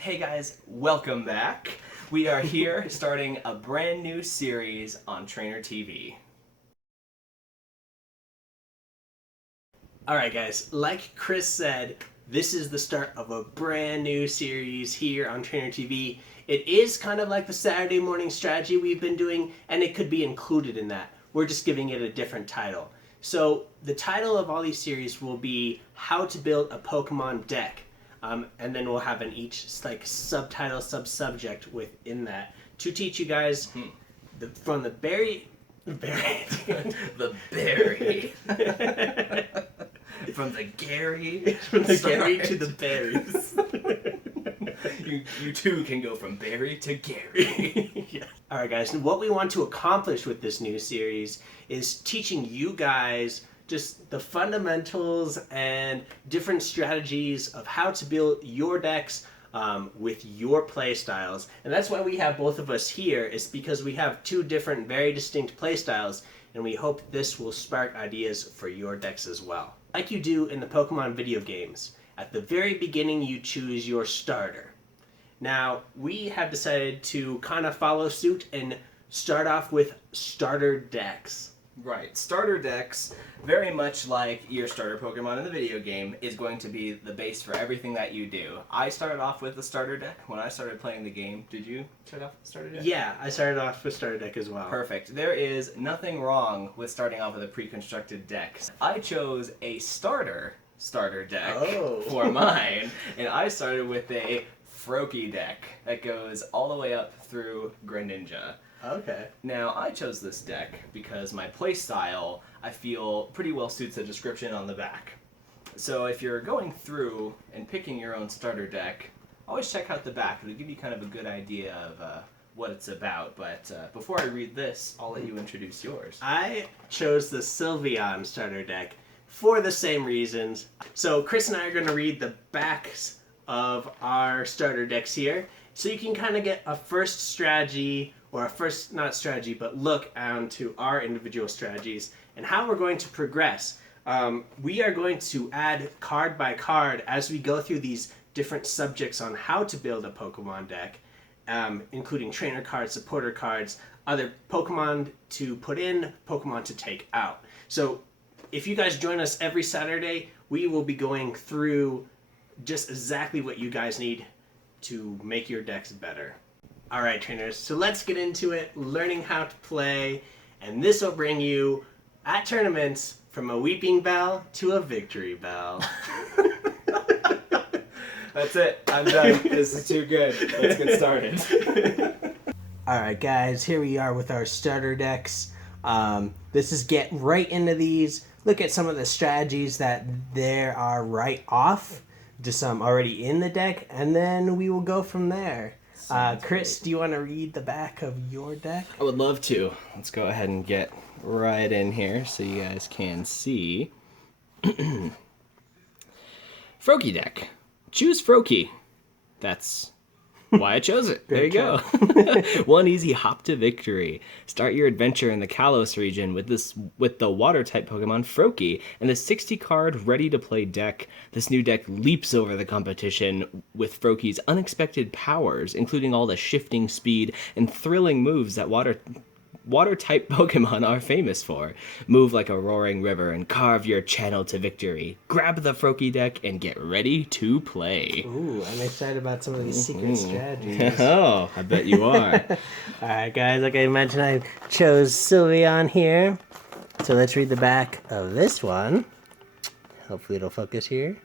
Hey guys, welcome back. We are here starting a brand new series on Trainer TV. Alright guys, like Chris said, this is the start of a brand new series here on Trainer TV. It is kind of like the Saturday morning strategy we've been doing, and it could be included in that. We're just giving it a different title. So the title of all these series will be How to Build a Pokemon Deck. And then we'll have each subtitle, sub-subject within that to teach you guys from the berry. The berry. From the Gary. From the Gary to the berries. You too can go from berry to Gary. Yeah. Alright guys, what we want to accomplish with this new series is teaching you guys just the fundamentals and different strategies of how to build your decks with your play styles. And that's why we have both of us here, is because we have two different, very distinct play styles, and we hope this will spark ideas for your decks as well. Like you do in the Pokemon video games, at the very beginning you choose your starter. Now, we have decided to kind of follow suit and start off with starter decks. Right. Starter decks, very much like your starter Pokemon in the video game, is going to be the base for everything that you do. I started off with the starter deck when I started playing the game. Did you start off with the starter deck? Yeah, I started off with starter deck as well. Perfect. There is nothing wrong with starting off with a pre-constructed deck. I chose a starter deck for mine, and I started with a Froakie deck that goes all the way up through Greninja. Okay. Now, I chose this deck because my playstyle, I feel, pretty well suits the description on the back. So if you're going through and picking your own starter deck, always check out the back. It'll give you kind of a good idea of what it's about. But before I read this, I'll let you introduce yours. I chose the Sylveon starter deck for the same reasons. So Chris and I are going to read the backs of our starter decks here, so you can kind of get a first strategy, or a first, not strategy, but look onto our individual strategies and how we're going to progress. We are going to add card by card as we go through these different subjects on how to build a Pokemon deck, including trainer cards, supporter cards, other Pokemon to put in, Pokemon to take out. So if you guys join us every Saturday, we will be going through just exactly what you guys need to make your decks better. Alright trainers, so let's get into it, learning how to play, and this will bring you, at tournaments, from a weeping bell to a victory bell. That's it. I'm done. This is too good. Let's get started. Alright guys, here we are with our starter decks. This is get right into these, look at some of the strategies that there are right off, just some already in the deck, and then we will go from there. Chris, do you want to read the back of your deck? I would love to. Let's go ahead and get right in here so you guys can see. Froakie deck. Choose Froakie. That's why I chose it. There you go. One easy hop to victory. Start your adventure in the Kalos region with the water-type Pokemon Froakie and the 60-card ready-to-play deck. This new deck leaps over the competition with Froakie's unexpected powers, including all the shifting speed and thrilling moves that water-type Pokemon are famous for. Move like a roaring river and carve your channel to victory. Grab the Froakie deck and get ready to play. Ooh, I'm excited about some of these secret strategies. Oh, I bet you are. Alright guys, like I mentioned, I chose Sylveon here. So let's read the back of this one. Hopefully it'll focus here.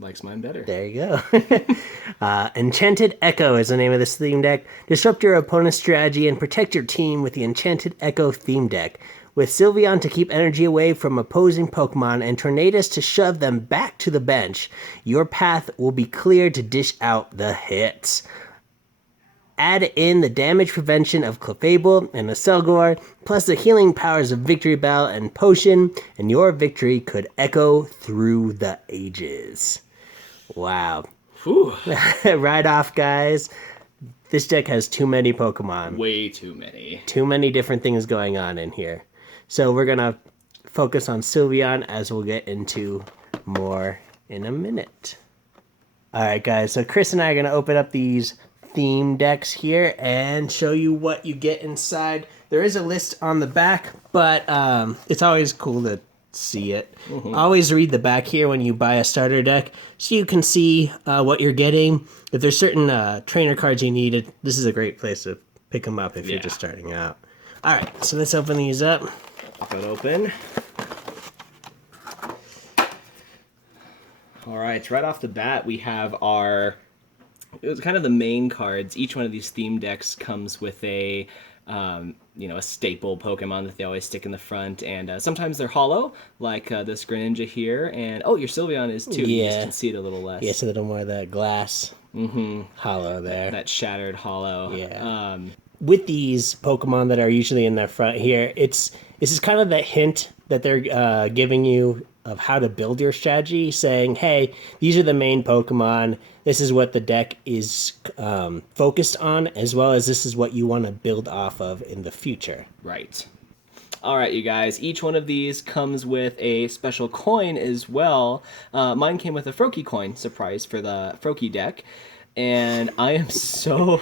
Likes mine better. There you go. Enchanted Echo is the name of this theme deck. Disrupt your opponent's strategy and protect your team with the Enchanted Echo Theme Deck. With Sylveon to keep energy away from opposing Pokemon and Tornadus to shove them back to the bench, your path will be clear to dish out the hits. Add in the damage prevention of Clefable and Acelgor, plus the healing powers of Victory Bell and Potion, and your victory could echo through the ages. Wow. Whew. Right off, guys. This deck has too many Pokemon. Way too many. Too many different things going on in here. So we're going to focus on Sylveon, as we'll get into more in a minute. All right, guys. So Chris and I are going to open up these theme decks here and show you what you get inside. There is a list on the back, but it's always cool to see it. Always read the back here when you buy a starter deck so you can see what you're getting. If there's certain trainer cards you need, this is a great place to pick them up if you're just starting out. All right, so let's open these up. Pop it open. All right, right off the bat, we have it was kind of the main cards. Each one of these theme decks comes with a staple Pokemon that they always stick in the front, and sometimes they're hollow, like this Greninja here, and your Sylveon is too. You just can see it a little less. Yeah, it's a little more of that glass hollow there. That shattered hollow. Yeah. With these Pokemon that are usually in their front here, this is kind of the hint that they're giving you of how to build your strategy, saying, hey, these are the main Pokemon. This is what the deck is focused on, as well as this is what you want to build off of in the future. Right. All right, you guys. Each one of these comes with a special coin as well. Mine came with a Froakie coin, surprise for the Froakie deck. And I am so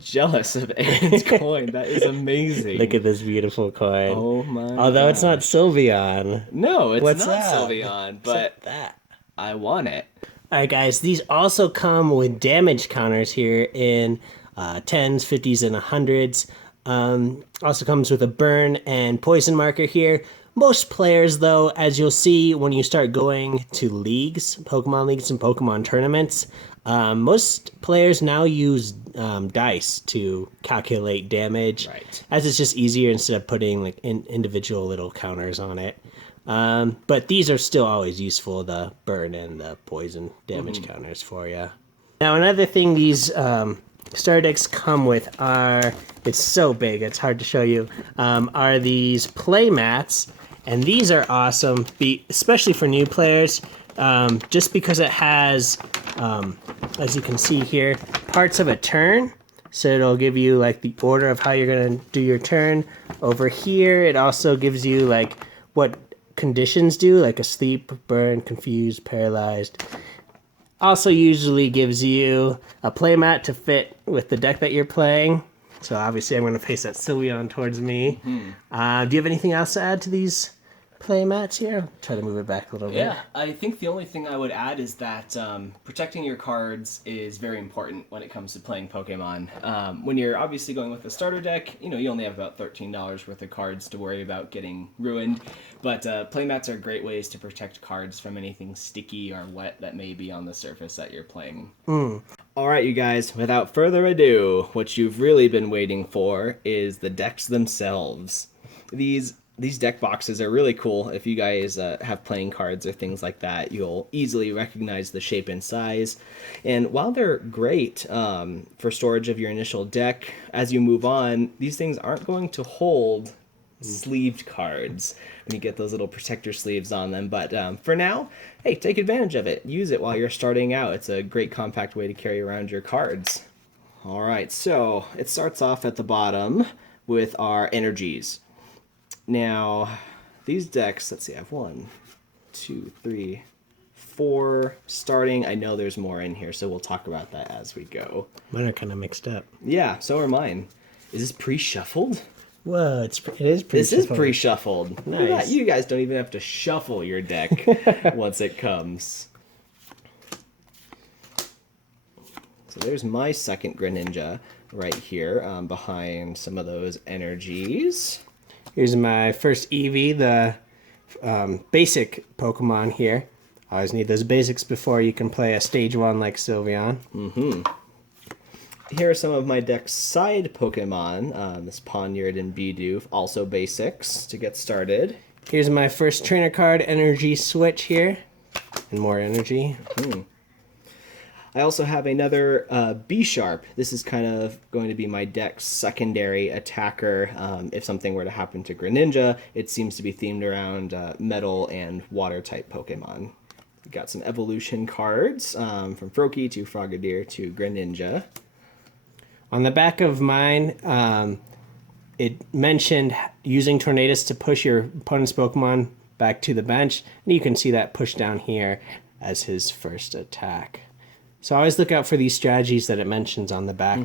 jealous of Aaron's coin. That is amazing. Look at this beautiful coin. Oh my Although it's not Sylveon. No, it's What's not up? Sylveon, but that? I want it. Alright guys, these also come with damage counters here in 10s, 50s, and 100s. Also comes with a burn and poison marker here. Most players, though, as you'll see when you start going to leagues, Pokemon leagues and Pokemon tournaments, most players now use dice to calculate damage, right, as it's just easier instead of putting like individual little counters on it. But these are still always useful, the burn and the poison damage counters for you. Now, another thing these starter decks come with it's so big, it's hard to show you, are these playmats. And these are awesome, especially for new players, just because it has, as you can see here, parts of a turn. So it'll give you like the order of how you're going to do your turn. Over here, it also gives you like what conditions do, like asleep, burn, confused, paralyzed. Also usually gives you a playmat to fit with the deck that you're playing. So obviously I'm going to face that Sylveon towards me. Do you have anything else to add to these playmats here? I'll try to move it back a little bit. Yeah, I think the only thing I would add is that protecting your cards is very important when it comes to playing Pokemon. When you're obviously going with a starter deck, you only have about $13 worth of cards to worry about getting ruined. But playmats are great ways to protect cards from anything sticky or wet that may be on the surface that you're playing. All right, you guys, without further ado, what you've really been waiting for is the decks themselves. These deck boxes are really cool. If you guys have playing cards or things like that, you'll easily recognize the shape and size. And while they're great for storage of your initial deck, as you move on, these things aren't going to hold sleeved cards when you get those little protector sleeves on them. But for now, hey, take advantage of it. Use it while you're starting out. It's a great compact way to carry around your cards. All right, so it starts off at the bottom with our energies. Now, these decks, let's see, I have 1, 2, 3, 4 starting. I know there's more in here, so we'll talk about that as we go. Mine are kind of mixed up. Yeah, so are mine. Is this pre-shuffled? Whoa, it is pre-shuffled. This is pre-shuffled. Nice. You guys don't even have to shuffle your deck once it comes. So there's my second Greninja right here behind some of those energies. Here's my first Eevee, the basic Pokemon here. I always need those basics before you can play a stage 1 like Sylveon. Here are some of my deck's side Pokemon. This Ponyard and Bidoof, also basics to get started. Here's my first trainer card, Energy Switch here. And more energy. I also have another B-Sharp. This is kind of going to be my deck's secondary attacker. If something were to happen to Greninja, it seems to be themed around metal and water-type Pokemon. We got some evolution cards from Froakie to Frogadier to Greninja. On the back of mine, it mentioned using Tornadus to push your opponent's Pokemon back to the bench. And you can see that push down here as his first attack. So always look out for these strategies that it mentions on the back.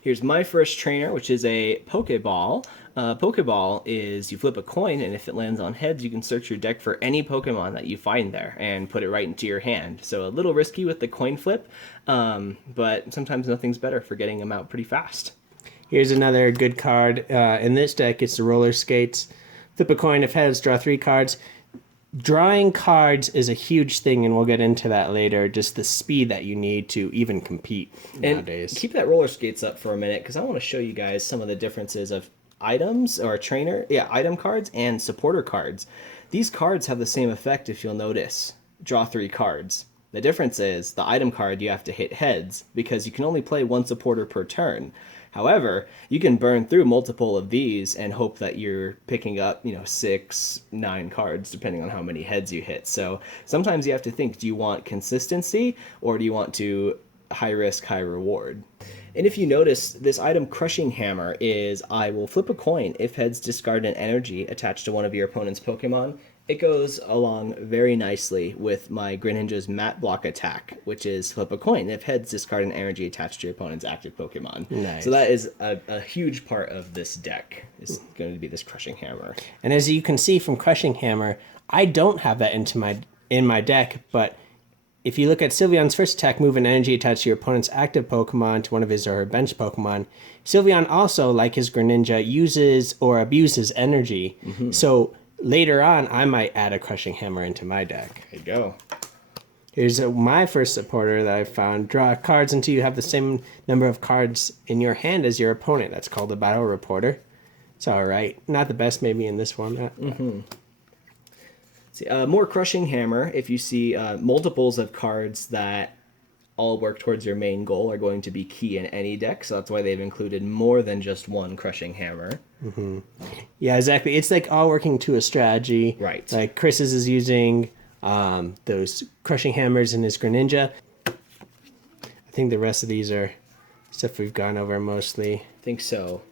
Here's my first trainer, which is a Pokeball. Pokeball is you flip a coin, and if it lands on heads, you can search your deck for any Pokemon that you find there and put it right into your hand. So a little risky with the coin flip, but sometimes nothing's better for getting them out pretty fast. Here's another good card. In this deck, it's the roller skates. Flip a coin, if heads, draw 3 cards. Drawing cards is a huge thing, and we'll get into that later. Just the speed that you need to even compete nowadays. And keep that roller skates up for a minute, because I want to show you guys some of the differences of items or item cards and supporter cards. These cards have the same effect if you'll notice. Draw 3 cards. The difference is the item card you have to hit heads because you can only play 1 supporter per turn. However, you can burn through multiple of these and hope that you're picking up, 6, 9 cards, depending on how many heads you hit. So sometimes you have to think, do you want consistency or do you want to high risk, high reward? And if you notice, this item Crushing Hammer is I will flip a coin. If heads, discard an energy attached to one of your opponent's Pokemon. It goes along very nicely with my Greninja's Mat Block attack, which is flip a coin. If heads, discard an energy attached to your opponent's active Pokemon. Nice. So that is a huge part of this deck, is going to be this Crushing Hammer. And as you can see from Crushing Hammer, I don't have that in my deck, but if you look at Sylveon's first attack, move an energy attached to your opponent's active Pokemon to one of his or her bench Pokemon. Sylveon also, like his Greninja, uses or abuses energy. So later on, I might add a Crushing Hammer into my deck. There you go. Here's my first supporter that I found. Draw cards until you have the same number of cards in your hand as your opponent. That's called a Battle Reporter. It's all right. Not the best maybe in this format. See, more Crushing Hammer, if you see multiples of cards that all work towards your main goal are going to be key in any deck, so that's why they've included more than just 1 Crushing Hammer. Yeah, exactly. It's like all working to a strategy. Right. Like Chris's is using those Crushing Hammers in his Greninja. I think the rest of these are stuff we've gone over mostly. I think so.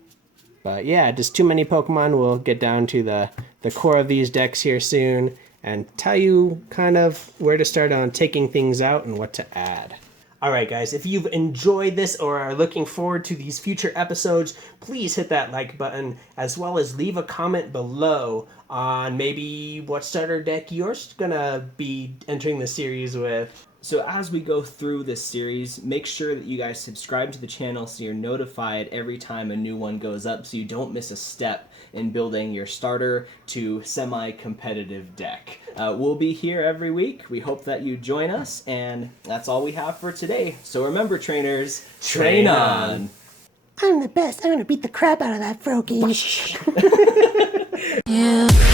But yeah, just too many Pokemon. We'll get down to the core of these decks here soon and tell you kind of where to start on taking things out and what to add. All right, guys, if you've enjoyed this or are looking forward to these future episodes, please hit that like button, as well as leave a comment below on maybe what starter deck you're going to be entering the series with. So as we go through this series, make sure that you guys subscribe to the channel so you're notified every time a new one goes up so you don't miss a step in building your starter to semi-competitive deck. We'll be here every week. We hope that you join us, and that's all we have for today. So remember, trainers, train on! I'm the best. I'm going to beat the crap out of that Froakie. Yeah.